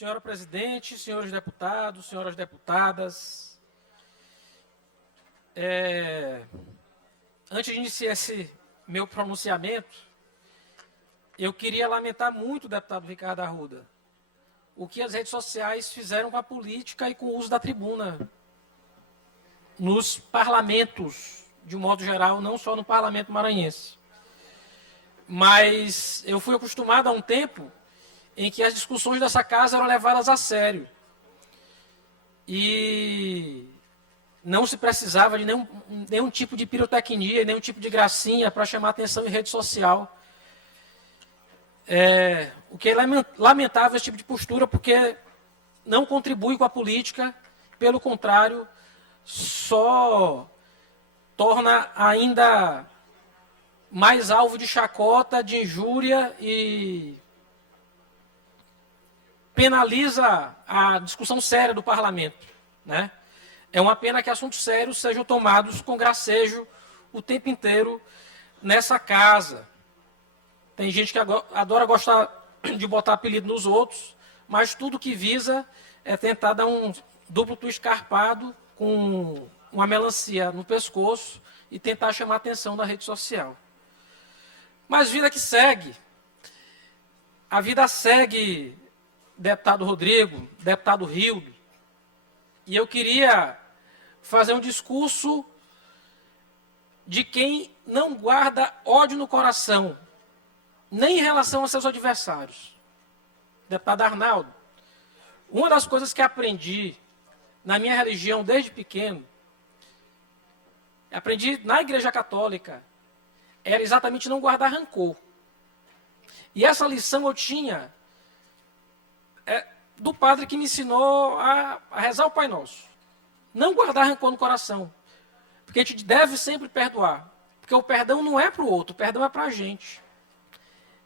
Senhora presidente, senhores deputados, senhoras deputadas, antes de iniciar esse meu pronunciamento, eu queria lamentar muito o deputado Ricardo Arruda, o que as redes sociais fizeram com a política e com o uso da tribuna nos parlamentos, de um modo geral, não só no parlamento maranhense. Mas eu fui acostumado a um tempo em que as discussões dessa casa eram levadas a sério. E não se precisava de nenhum tipo de pirotecnia, nenhum tipo de gracinha para chamar atenção em rede social. O que é lamentável esse tipo de postura, porque não contribui com a política, pelo contrário, só torna ainda mais alvo de chacota, de injúria e penaliza a discussão séria do parlamento, né? É uma pena que assuntos sérios sejam tomados com gracejo o tempo inteiro nessa casa. Tem gente que adora gostar de botar apelido nos outros, mas tudo que visa é tentar dar um duplo twist carpado com uma melancia no pescoço e tentar chamar a atenção na rede social. Mas vida que segue. A vida segue, deputado Rodrigo, deputado Rildo. E eu queria fazer um discurso de quem não guarda ódio no coração, nem em relação aos seus adversários. Deputado Arnaldo, uma das coisas que aprendi na minha religião desde pequeno, aprendi na Igreja Católica, era exatamente não guardar rancor. E essa lição eu tinha do padre que me ensinou a rezar o Pai Nosso. Não guardar rancor no coração. Porque a gente deve sempre perdoar. Porque o perdão não é para o outro, o perdão é para a gente.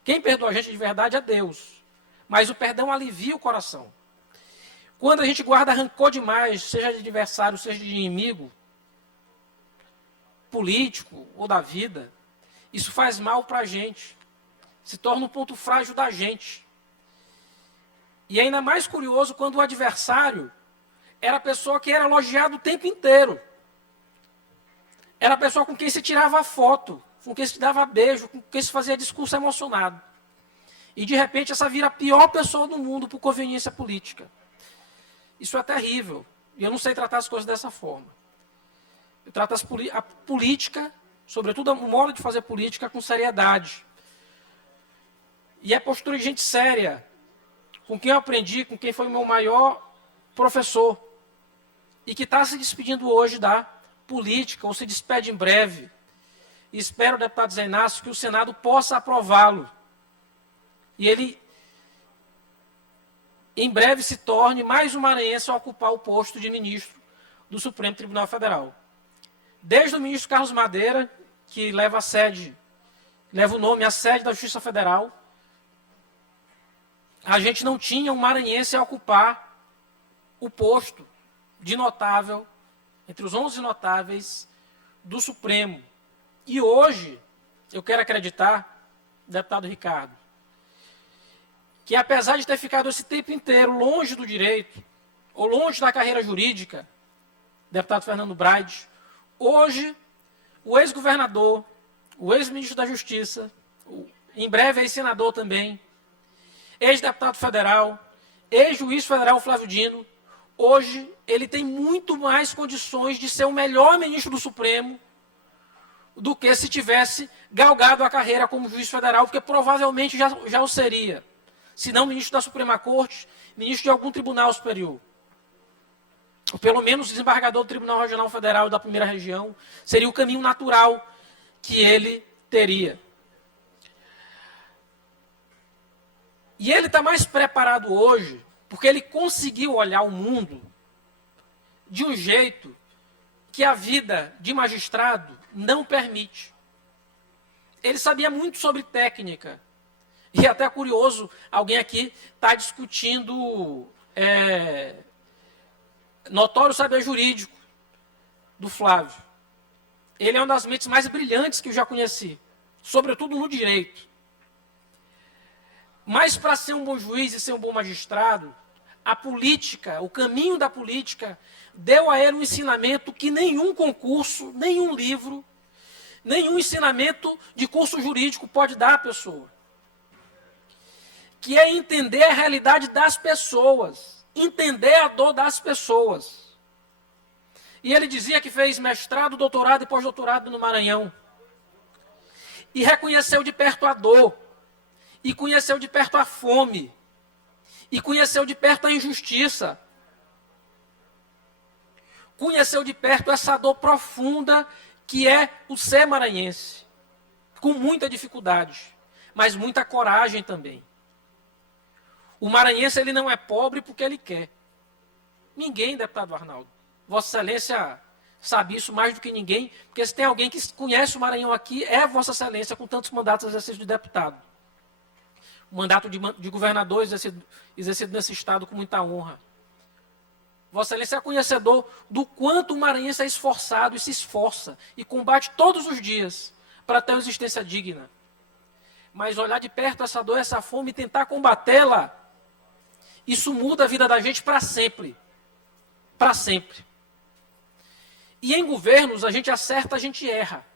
Quem perdoa a gente de verdade é Deus. Mas o perdão alivia o coração. Quando a gente guarda rancor demais, seja de adversário, seja de inimigo, político ou da vida, isso faz mal para a gente. Se torna um ponto frágil da gente. E é ainda mais curioso quando o adversário era a pessoa que era elogiada o tempo inteiro. Era a pessoa com quem se tirava foto, com quem se dava beijo, com quem se fazia discurso emocionado. E de repente essa vira a pior pessoa do mundo por conveniência política. Isso é terrível. E eu não sei tratar as coisas dessa forma. Eu trato a política, sobretudo o modo de fazer política, com seriedade. E é postura de gente séria, com quem eu aprendi, com quem foi o meu maior professor, e que está se despedindo hoje da política, ou se despede em breve. E espero, deputado Zé Inácio, que o Senado possa aprová-lo. E ele, em breve, se torne mais um maranhense a ocupar o posto de ministro do Supremo Tribunal Federal. Desde o ministro Carlos Madeira, que leva o nome, a sede da Justiça Federal, a gente não tinha um maranhense a ocupar o posto de notável, entre os 11 notáveis do Supremo. E hoje, eu quero acreditar, deputado Ricardo, que apesar de ter ficado esse tempo inteiro longe do direito, ou longe da carreira jurídica, deputado Fernando Braide, hoje, o ex-governador, o ex-ministro da Justiça, em breve ex-senador também, ex-deputado federal, ex-juiz federal Flávio Dino, hoje ele tem muito mais condições de ser o melhor ministro do Supremo do que se tivesse galgado a carreira como juiz federal, porque provavelmente já o seria. Se não ministro da Suprema Corte, ministro de algum tribunal superior. Ou pelo menos desembargador do Tribunal Regional Federal da Primeira Região, seria o caminho natural que ele teria. E ele está mais preparado hoje, porque ele conseguiu olhar o mundo de um jeito que a vida de magistrado não permite. Ele sabia muito sobre técnica. E até curioso, alguém aqui está discutindo notório saber jurídico do Flávio. Ele é uma das mentes mais brilhantes que eu já conheci, sobretudo no direito. Mas para ser um bom juiz e ser um bom magistrado, a política, o caminho da política, deu a ele um ensinamento que nenhum concurso, nenhum livro, nenhum ensinamento de curso jurídico pode dar à pessoa. Que é entender a realidade das pessoas, entender a dor das pessoas. E ele dizia que fez mestrado, doutorado e pós-doutorado no Maranhão. E reconheceu de perto a dor, e conheceu de perto a fome, e conheceu de perto a injustiça. Conheceu de perto essa dor profunda que é o ser maranhense, com muita dificuldade, mas muita coragem também. O maranhense ele não é pobre porque ele quer. Ninguém, deputado Arnaldo. Vossa Excelência sabe isso mais do que ninguém, porque se tem alguém que conhece o Maranhão aqui, é Vossa Excelência com tantos mandatos exercidos de deputado. O mandato de governador exercido nesse estado com muita honra. Vossa Excelência é conhecedor do quanto o maranhense é esforçado e se esforça e combate todos os dias para ter uma existência digna. Mas olhar de perto essa dor, essa fome e tentar combatê-la, isso muda a vida da gente para sempre. Para sempre. E em governos, a gente acerta, a gente erra.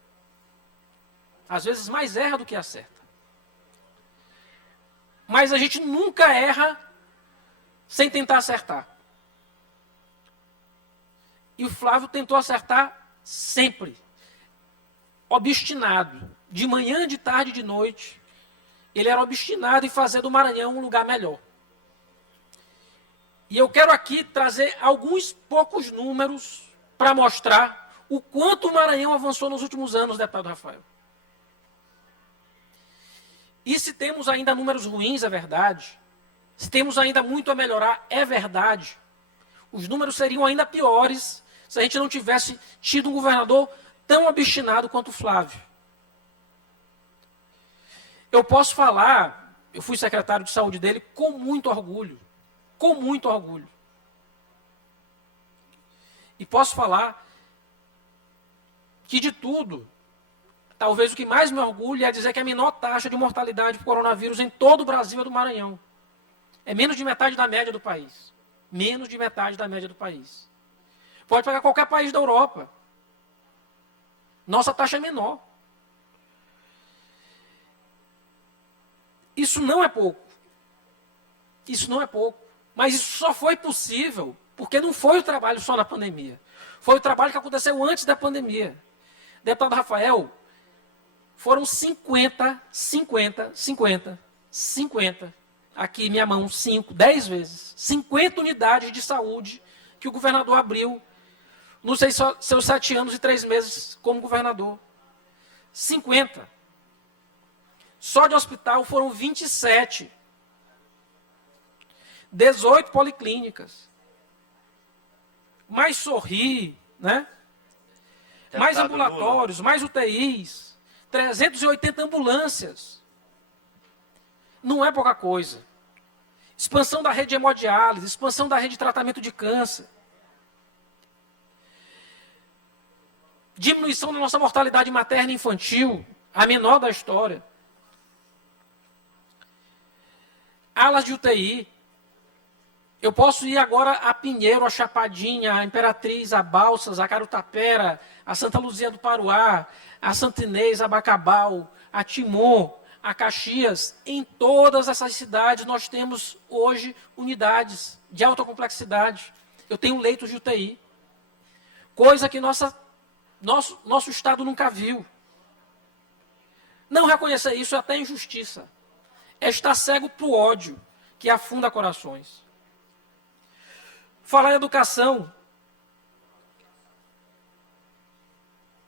Às vezes mais erra do que acerta. Mas a gente nunca erra sem tentar acertar. E o Flávio tentou acertar sempre. Obstinado. De manhã, de tarde, de noite. Ele era obstinado em fazer do Maranhão um lugar melhor. E eu quero aqui trazer alguns poucos números para mostrar o quanto o Maranhão avançou nos últimos anos, deputado Rafael. E se temos ainda números ruins, é verdade. Se temos ainda muito a melhorar, é verdade. Os números seriam ainda piores se a gente não tivesse tido um governador tão obstinado quanto o Flávio. Eu posso falar, eu fui secretário de saúde dele com muito orgulho. Com muito orgulho. E posso falar que de tudo, talvez o que mais me orgulha é dizer que a menor taxa de mortalidade por coronavírus em todo o Brasil é do Maranhão. É menos de metade da média do país. Menos de metade da média do país. Pode pegar qualquer país da Europa. Nossa taxa é menor. Isso não é pouco. Isso não é pouco. Mas isso só foi possível porque não foi o trabalho só na pandemia. Foi o trabalho que aconteceu antes da pandemia. Deputado Rafael, foram 50, aqui minha mão, 10 vezes, 50 unidades de saúde que o governador abriu nos seus 7 anos e 3 meses como governador. 50. Só de hospital foram 27. 18 policlínicas. Mais Sorri, né? Mais ambulatórios, mais UTIs. 380 ambulâncias. Não é pouca coisa. Expansão da rede de hemodiálise, expansão da rede de tratamento de câncer. Diminuição da nossa mortalidade materna e infantil, a menor da história. Alas de UTI. Eu posso ir agora a Pinheiro, a Chapadinha, a Imperatriz, a Balsas, a Carutapera, a Santa Luzia do Paruá, a Santa Inês, a Bacabal, a Timon, a Caxias. Em todas essas cidades nós temos hoje unidades de alta complexidade. Eu tenho leitos de UTI. Coisa que nosso Estado nunca viu. Não reconhecer isso é até injustiça. É estar cego para o ódio que afunda corações. Falar em educação.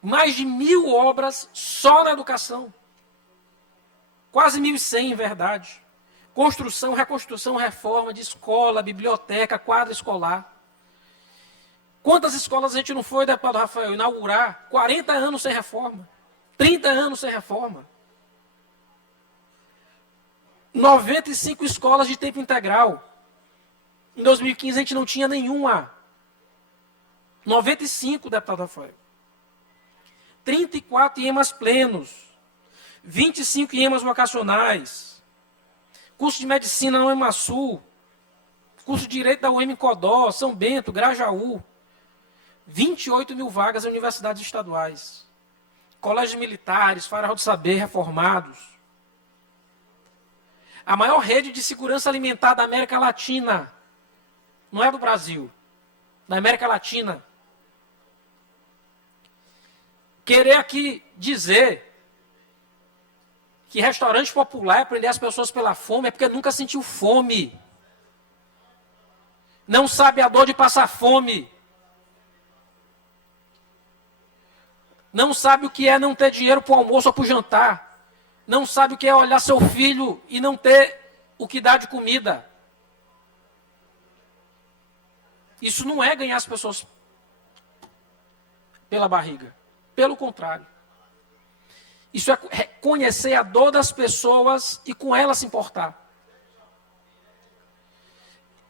Mais de 1.000 obras só na educação. Quase 1.100, em verdade. Construção, reconstrução, reforma de escola, biblioteca, quadra escolar. Quantas escolas a gente não foi, deputado Rafael, inaugurar? 40 anos sem reforma. 30 anos sem reforma. 95 escolas de tempo integral. Em 2015 a gente não tinha nenhuma. 95, deputado Rafael. 34 IEMAs plenos. 25 IEMAs vocacionais. Curso de medicina no EMASul. Curso de Direito da UEM em Codó, São Bento, Grajaú. 28 mil vagas em universidades estaduais. Colégios militares, Farol do Saber, reformados. A maior rede de segurança alimentar da América Latina. Não é do Brasil. Da América Latina. Querer aqui dizer que restaurante popular é prender as pessoas pela fome é porque nunca sentiu fome. Não sabe a dor de passar fome. Não sabe o que é não ter dinheiro para o almoço ou para o jantar. Não sabe o que é olhar seu filho e não ter o que dar de comida. Isso não é ganhar as pessoas pela barriga. Pelo contrário. Isso é reconhecer a dor das pessoas e com elas se importar.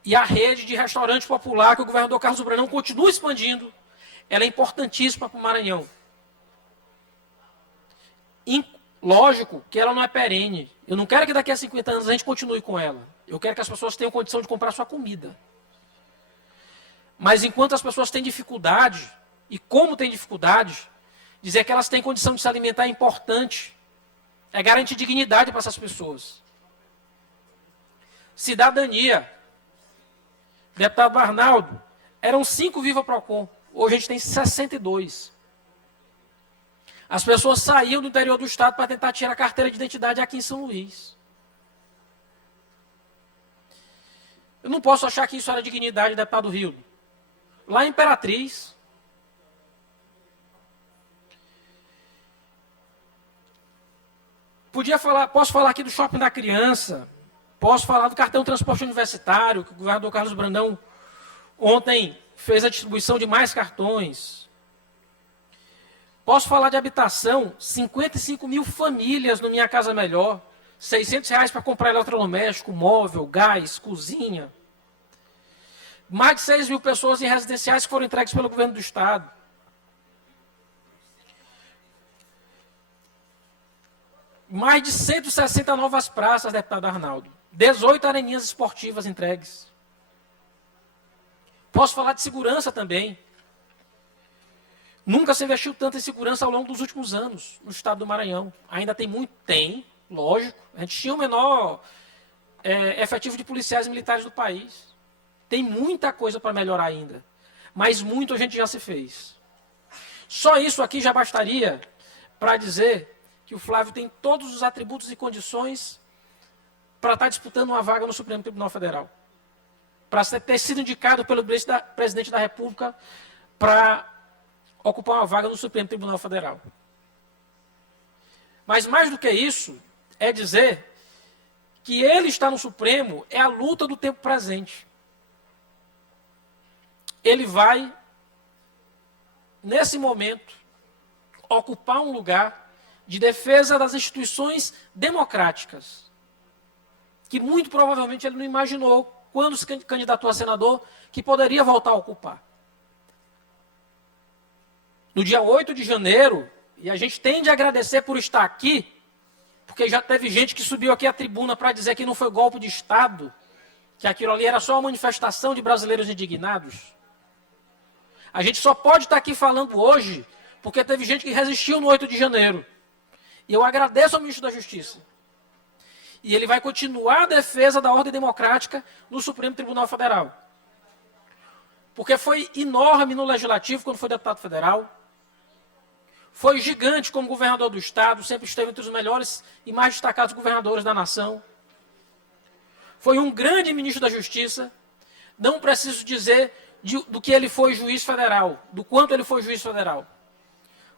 E a rede de restaurante popular que o governador Carlos Brandão continua expandindo, ela é importantíssima para o Maranhão. Lógico que ela não é perene. Eu não quero que daqui a 50 anos a gente continue com ela. Eu quero que as pessoas tenham condição de comprar sua comida. Mas enquanto as pessoas têm dificuldade, e como têm dificuldade, dizer que elas têm condição de se alimentar é importante. É garantir dignidade para essas pessoas. Cidadania. Deputado Arnaldo, eram 5 Viva Procon. Hoje a gente tem 62. As pessoas saíam do interior do estado para tentar tirar a carteira de identidade aqui em São Luís. Eu não posso achar que isso era dignidade, deputado Rildo. Lá em Imperatriz, posso falar aqui do shopping da criança, posso falar do cartão de transporte universitário, que o governador Carlos Brandão ontem fez a distribuição de mais cartões. Posso falar de habitação, 55 mil famílias no Minha Casa Melhor, R$600 para comprar eletrodoméstico, móvel, gás, cozinha. Mais de 6 mil pessoas em residenciais que foram entregues pelo governo do estado. Mais de 160 novas praças, deputado Arnaldo. 18 areninhas esportivas entregues. Posso falar de segurança também. Nunca se investiu tanto em segurança ao longo dos últimos anos no estado do Maranhão. Ainda tem muito? Tem, lógico. A gente tinha o menor efetivo de policiais militares do país. Tem muita coisa para melhorar ainda. Mas muito a gente já se fez. Só isso aqui já bastaria para dizer que o Flávio tem todos os atributos e condições para estar disputando uma vaga no Supremo Tribunal Federal. Para ter sido indicado pelo presidente da República para ocupar uma vaga no Supremo Tribunal Federal. Mas mais do que isso, é dizer que ele está no Supremo é a luta do tempo presente. Ele vai, nesse momento, ocupar um lugar de defesa das instituições democráticas, que muito provavelmente ele não imaginou, quando se candidatou a senador, que poderia voltar a ocupar. No dia 8 de janeiro, e a gente tem de agradecer por estar aqui, porque já teve gente que subiu aqui à tribuna para dizer que não foi golpe de Estado, que aquilo ali era só uma manifestação de brasileiros indignados. A gente só pode estar aqui falando hoje porque teve gente que resistiu no 8 de janeiro. E eu agradeço ao ministro da Justiça. E ele vai continuar a defesa da ordem democrática no Supremo Tribunal Federal. Porque foi enorme no Legislativo quando foi deputado federal. Foi gigante como governador do estado, sempre esteve entre os melhores e mais destacados governadores da nação. Foi um grande ministro da Justiça. Não preciso dizer do que ele foi juiz federal, do quanto ele foi juiz federal.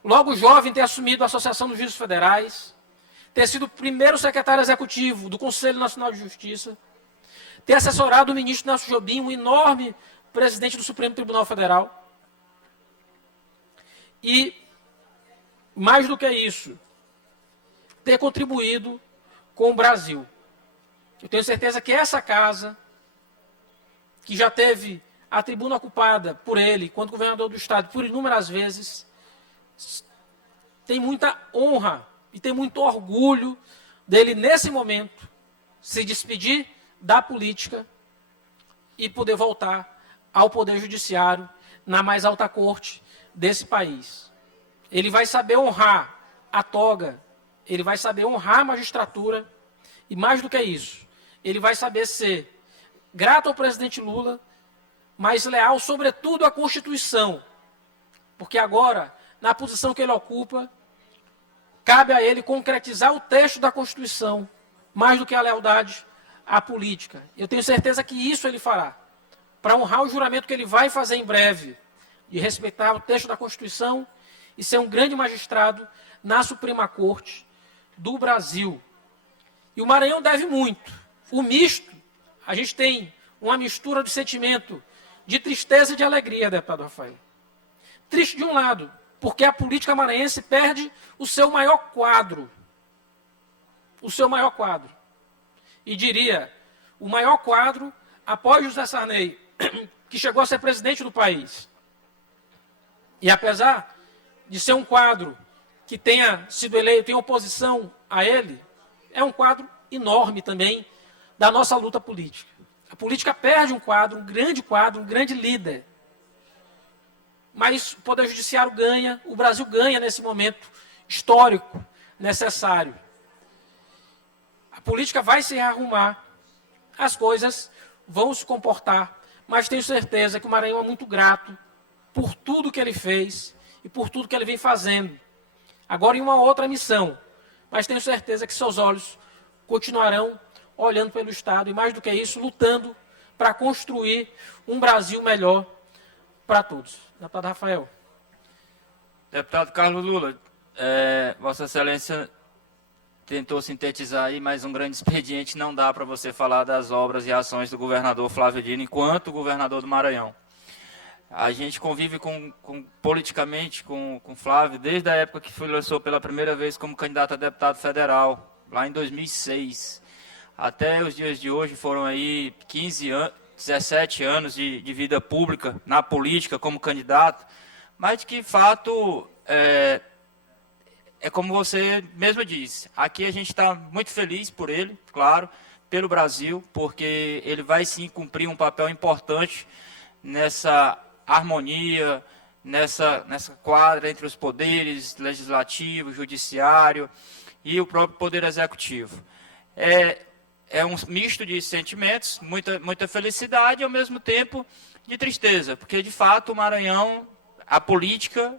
Logo jovem, ter assumido a Associação dos Juízes Federais, ter sido o primeiro secretário executivo do Conselho Nacional de Justiça, ter assessorado o ministro Nelson Jobim, um enorme presidente do Supremo Tribunal Federal. E, mais do que isso, ter contribuído com o Brasil. Eu tenho certeza que essa casa, que já teve a tribuna ocupada por ele, quando governador do estado, por inúmeras vezes, tem muita honra e tem muito orgulho dele, nesse momento, se despedir da política e poder voltar ao Poder Judiciário na mais alta corte desse país. Ele vai saber honrar a toga, ele vai saber honrar a magistratura e, mais do que isso, ele vai saber ser grato ao presidente Lula, mas leal, sobretudo, à Constituição. Porque agora, na posição que ele ocupa, cabe a ele concretizar o texto da Constituição, mais do que a lealdade à política. Eu tenho certeza que isso ele fará, para honrar o juramento que ele vai fazer em breve, de respeitar o texto da Constituição e ser um grande magistrado na Suprema Corte do Brasil. E o Maranhão deve muito. O misto, a gente tem uma mistura de sentimento de tristeza e de alegria, deputado Rafael. Triste de um lado, porque a política maranhense perde o seu maior quadro. O seu maior quadro. E diria, o maior quadro após José Sarney, que chegou a ser presidente do país. E apesar de ser um quadro que tenha sido eleito em oposição a ele, é um quadro enorme também da nossa luta política. A política perde um quadro, um grande líder. Mas o Poder Judiciário ganha, o Brasil ganha nesse momento histórico, necessário. A política vai se rearrumar, as coisas vão se comportar, mas tenho certeza que o Maranhão é muito grato por tudo que ele fez e por tudo que ele vem fazendo. Agora em uma outra missão, mas tenho certeza que seus olhos continuarão olhando pelo Estado e, mais do que isso, lutando para construir um Brasil melhor para todos. Deputado Rafael. Deputado Carlos Lula, Vossa Excelência tentou sintetizar aí, mas um grande expediente não dá para você falar das obras e ações do governador Flávio Dino enquanto governador do Maranhão. A gente convive politicamente com Flávio desde a época que lançou pela primeira vez como candidato a deputado federal, lá em 2006. Até os dias de hoje foram aí 17 anos de vida pública na política como candidato, mas de que, de fato, é como você mesmo disse, aqui a gente está muito feliz por ele, claro, pelo Brasil, porque ele vai sim cumprir um papel importante nessa harmonia, nessa quadra entre os poderes legislativo, judiciário e o próprio poder executivo. É um misto de sentimentos, muita felicidade e, ao mesmo tempo, de tristeza, porque, de fato, o Maranhão, a política,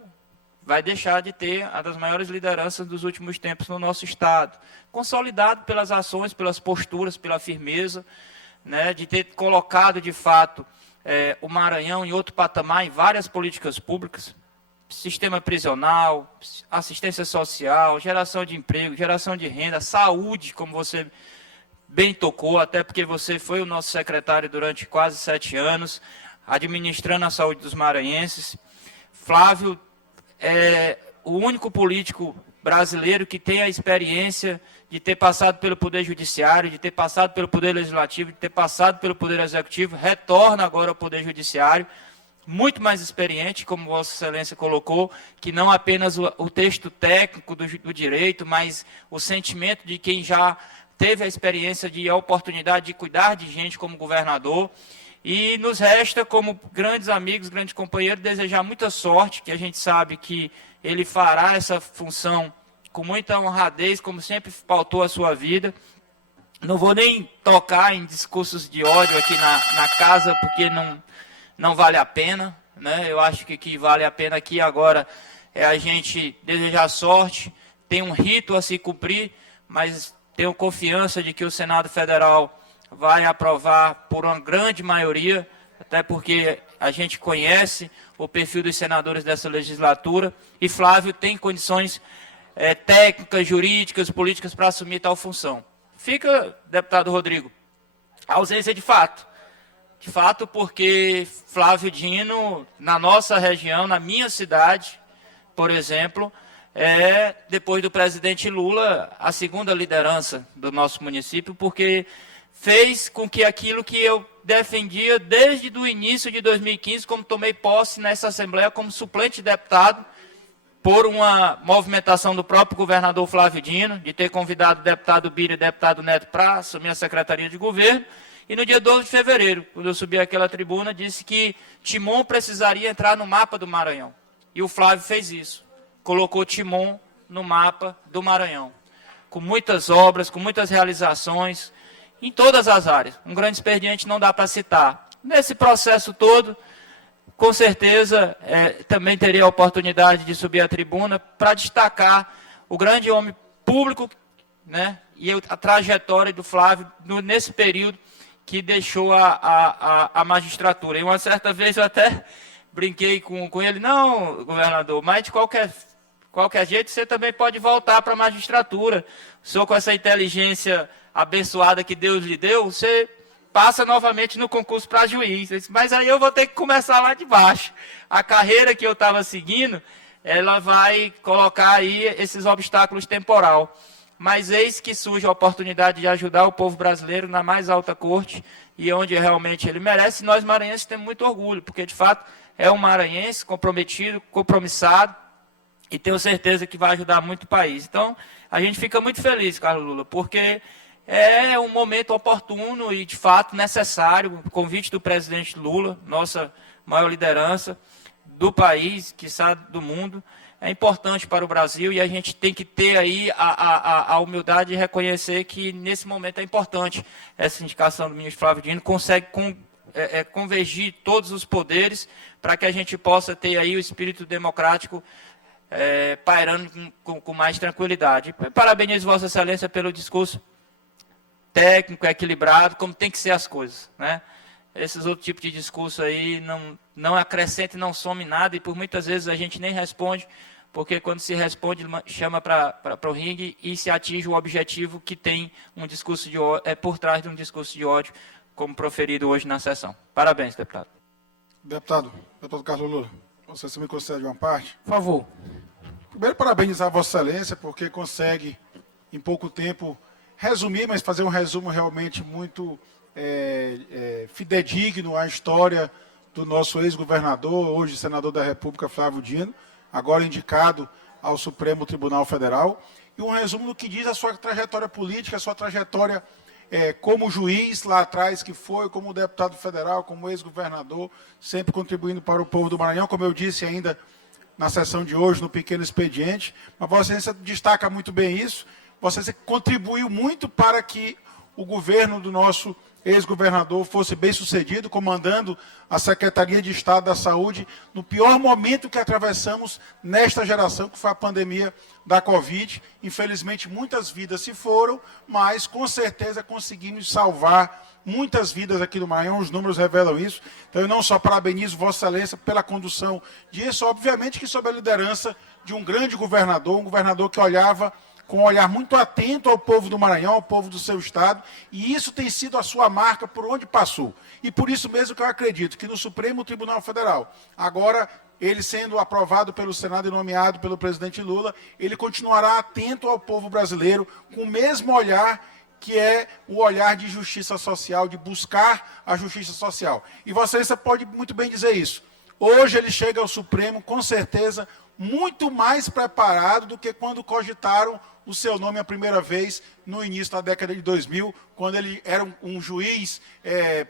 vai deixar de ter uma das maiores lideranças dos últimos tempos no nosso Estado, consolidado pelas ações, pelas posturas, pela firmeza, né, de ter colocado, de fato, o Maranhão em outro patamar em várias políticas públicas, sistema prisional, assistência social, geração de emprego, geração de renda, saúde, como você bem tocou, até porque você foi o nosso secretário durante quase 7 anos, administrando a saúde dos maranhenses. Flávio é o único político brasileiro que tem a experiência de ter passado pelo Poder Judiciário, de ter passado pelo Poder Legislativo, de ter passado pelo Poder Executivo, retorna agora ao Poder Judiciário, muito mais experiente, como Vossa Excelência colocou, que não apenas o texto técnico do direito, mas o sentimento de quem já teve a experiência e a oportunidade de cuidar de gente como governador. E nos resta, como grandes amigos, grandes companheiros, desejar muita sorte, que a gente sabe que ele fará essa função com muita honradez, como sempre pautou a sua vida. Não vou nem tocar em discursos de ódio aqui na casa, porque não vale a pena, né? Eu acho que o que vale a pena aqui agora é a gente desejar sorte, tem um rito a se cumprir, mas tenho confiança de que o Senado Federal vai aprovar por uma grande maioria, até porque a gente conhece o perfil dos senadores dessa legislatura, e Flávio tem condições técnicas, jurídicas, políticas para assumir tal função. Fica, deputado Rodrigo, a ausência de fato. De fato, porque Flávio Dino, na nossa região, na minha cidade, por exemplo, depois do presidente Lula, a segunda liderança do nosso município, porque fez com que aquilo que eu defendia desde o início de 2015, como tomei posse nessa Assembleia como suplente de deputado, por uma movimentação do próprio governador Flávio Dino, de ter convidado o deputado Bira e o deputado Neto para assumir a Secretaria de Governo, E no dia 12 de fevereiro, quando eu subi àquela tribuna, disse que Timon precisaria entrar no mapa do Maranhão. E o Flávio fez isso. Colocou Timon no mapa do Maranhão. Com muitas obras, com muitas realizações, em todas as áreas. Um grande expediente não dá para citar. Nesse processo todo, com certeza, também teria a oportunidade de subir à tribuna para destacar o grande homem público, né, e a trajetória do Flávio nesse período que deixou a magistratura. E uma certa vez eu até brinquei com ele, não, governador, mas de qualquer jeito você também pode voltar para a magistratura. O senhor, com essa inteligência abençoada que Deus lhe deu, você passa novamente no concurso para juiz. Eu disse, mas aí eu vou ter que começar lá de baixo. A carreira que eu estava seguindo, ela vai colocar aí esses obstáculos temporal. Mas eis que surge a oportunidade de ajudar o povo brasileiro na mais alta corte e onde realmente ele merece. E nós maranhenses temos muito orgulho, porque de fato é um maranhense comprometido, compromissado, e tenho certeza que vai ajudar muito o país. Então, a gente fica muito feliz, Carlos Lula, porque é um momento oportuno e, de fato, necessário. O convite do presidente Lula, nossa maior liderança do país, quiçá do mundo, é importante para o Brasil e a gente tem que ter aí a humildade de reconhecer que, nesse momento, é importante essa indicação do ministro Flávio Dino, consegue convergir todos os poderes para que a gente possa ter aí o espírito democrático pairando com mais tranquilidade. Parabenizo Vossa Excelência pelo discurso técnico, equilibrado, como tem que ser as coisas, né? Esses outros tipos de discurso aí não acrescenta e não some nada, e por muitas vezes a gente nem responde, porque quando se responde, chama para o ringue e se atinge o objetivo que tem um discurso de ódio, por trás de um discurso de ódio, como proferido hoje na sessão. Parabéns, deputado. Deputado Carlos Lula, você me concede uma parte? Por favor. Primeiro, parabenizar a Vossa Excelência, porque consegue, em pouco tempo, resumir, mas fazer um resumo realmente muito fidedigno à história do nosso ex-governador, hoje senador da República, Flávio Dino, agora indicado ao Supremo Tribunal Federal, e um resumo do que diz a sua trajetória política, a sua trajetória como juiz lá atrás que foi, como deputado federal, como ex-governador, sempre contribuindo para o povo do Maranhão, como eu disse ainda na sessão de hoje, no pequeno expediente, mas Vossa Excelência destaca muito bem isso. Vossa Excelência contribuiu muito para que o governo do nosso ex-governador fosse bem sucedido, comandando a Secretaria de Estado da Saúde no pior momento que atravessamos nesta geração, que foi a pandemia da Covid. Infelizmente, muitas vidas se foram, mas com certeza conseguimos salvar muitas vidas aqui do Maranhão, os números revelam isso. Então, eu não só parabenizo Vossa Excelência pela condução disso, obviamente que sob a liderança de um grande governador, um governador que olhava com um olhar muito atento ao povo do Maranhão, ao povo do seu estado, e isso tem sido a sua marca por onde passou. E por isso mesmo que eu acredito que no Supremo Tribunal Federal, agora ele sendo aprovado pelo Senado e nomeado pelo presidente Lula, ele continuará atento ao povo brasileiro, com o mesmo olhar que é o olhar de justiça social, de buscar a justiça social. E você pode muito bem dizer isso. Hoje ele chega ao Supremo, com certeza, muito mais preparado do que quando cogitaram o seu nome a primeira vez no início da década de 2000, quando ele era um juiz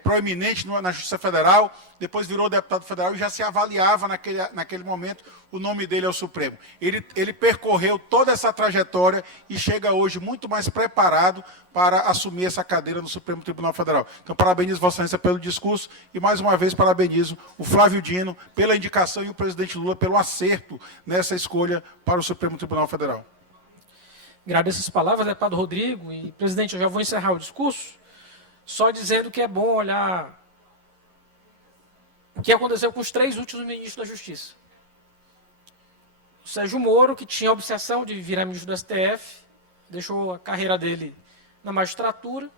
proeminente na Justiça Federal, depois virou deputado federal e já se avaliava naquele momento o nome dele ao Supremo. Ele percorreu toda essa trajetória e chega hoje muito mais preparado para assumir essa cadeira no Supremo Tribunal Federal. Então, parabenizo Vossa Excelência pelo discurso e, mais uma vez, parabenizo o Flávio Dino pela indicação e o presidente Lula pelo acerto nessa escolha para o Supremo Tribunal Federal. Agradeço as palavras, deputado Rodrigo. E, presidente, eu já vou encerrar o discurso, só dizendo que é bom olhar o que aconteceu com os 3 últimos ministros da Justiça. O Sérgio Moro, que tinha a obsessão de virar ministro do STF, deixou a carreira dele na magistratura,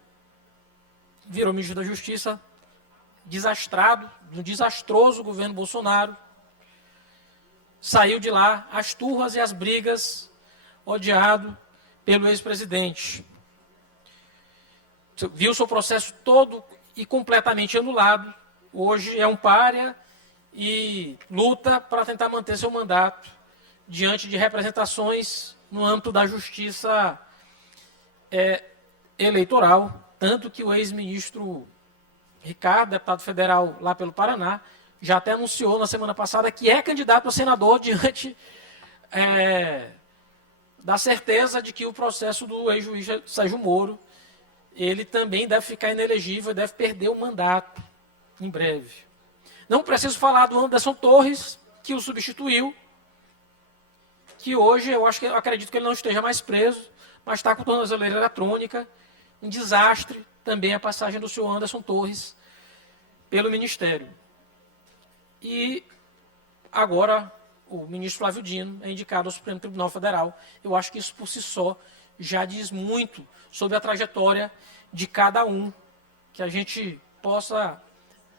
virou ministro da Justiça, desastrado, de um desastroso governo Bolsonaro, saiu de lá as turras e as brigas, odiado pelo ex-presidente. Viu seu processo todo e completamente anulado. Hoje é um pária e luta para tentar manter seu mandato diante de representações no âmbito da justiça eleitoral, tanto que o ex-ministro Ricardo, deputado federal lá pelo Paraná, já até anunciou na semana passada que é candidato a senador diante da certeza de que o processo do ex-juiz Sérgio Moro, ele também deve ficar inelegível, deve perder o mandato em breve. Não preciso falar do Anderson Torres, que o substituiu, que hoje eu acredito que ele não esteja mais preso, mas está com tornozeleira eletrônica, um desastre também a passagem do senhor Anderson Torres pelo Ministério. E agora o ministro Flávio Dino é indicado ao Supremo Tribunal Federal. Eu acho que isso por si só já diz muito sobre a trajetória de cada um, que a gente possa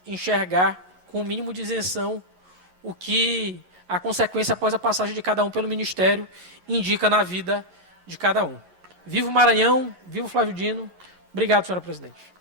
enxergar com o mínimo de isenção o que a consequência após a passagem de cada um pelo Ministério indica na vida de cada um. Viva o Maranhão, viva o Flávio Dino. Obrigado, senhora presidente.